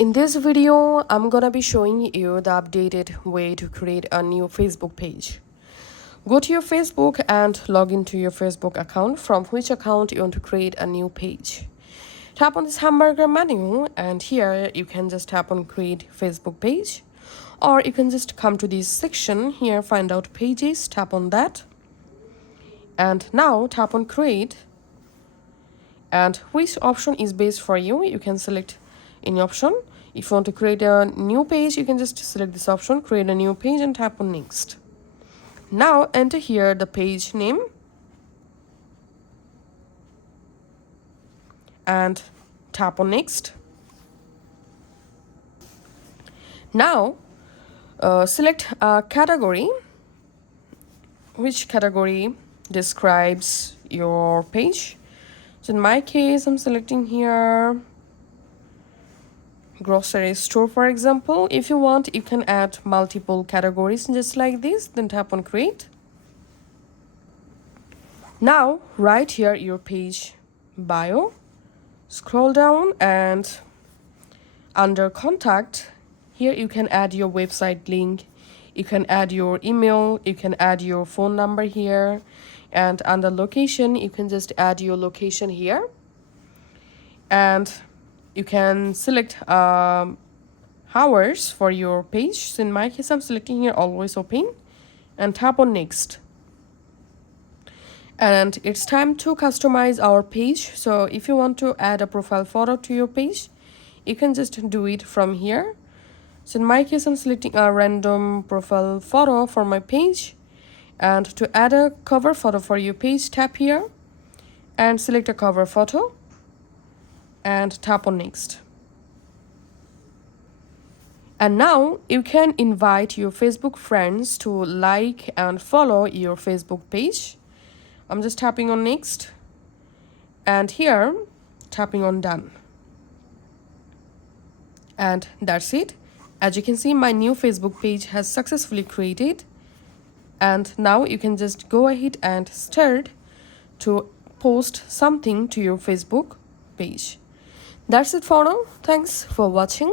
In this video, I'm gonna be showing you the updated way to create a new Facebook page. Go to your Facebook and log into your Facebook account, from which account you want to create a new page. Tap on this hamburger menu, and here you can just tap on create Facebook page, or you can just come to this section here, find out pages, tap on that, and now tap on create. And which option is best for you, you can select any option. If you want to create a new page, you can just select this option, create a new page, and tap on next. Now enter here the page name and tap on next. Now select a category. Which category describes your page? So in my case, I'm selecting here grocery store, for example. If you want, you can add multiple categories just like this, then tap on create. Now write here your page bio, scroll down, and under contact here you can add your website link, you can add your email, you can add your phone number here, and under location you can just add your location here, and you can select hours for your page. So in my case, I'm selecting here always open, and tap on next. And it's time to customize our page. So if you want to add a profile photo to your page, you can just do it from here. So in my case, I'm selecting a random profile photo for my page, and to add a cover photo for your page, tap here and select a cover photo and tap on next. And now you can invite your Facebook friends to like and follow your Facebook page. I'm just tapping on next, and here tapping on done. And that's it. As you can see, my new Facebook page has successfully created, and now you can just go ahead and start to post something to your Facebook page. That's it for now. Thanks for watching.